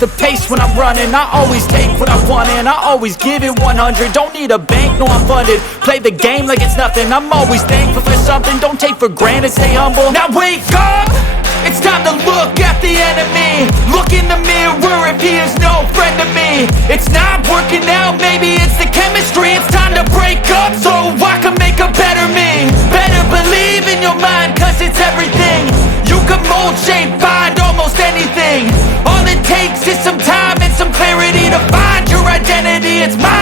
the pace when I'm running. I always take what I want and I always give it 100. Don't need a bank, no I'm funded. Play the game like it's nothing. I'm always thankful for something. Don't take for granted, stay humble. Now wake up! It's time to look at the enemy. Look in the mirror if he is no friend to me. It's not working out, maybe it's the chemistry. It's time to break up so I can make a better me. Better believe in your mind, cause it's everything. You can mold, shape, find almost anything. All it takes is some time and some clarity to find your identity. It's mine.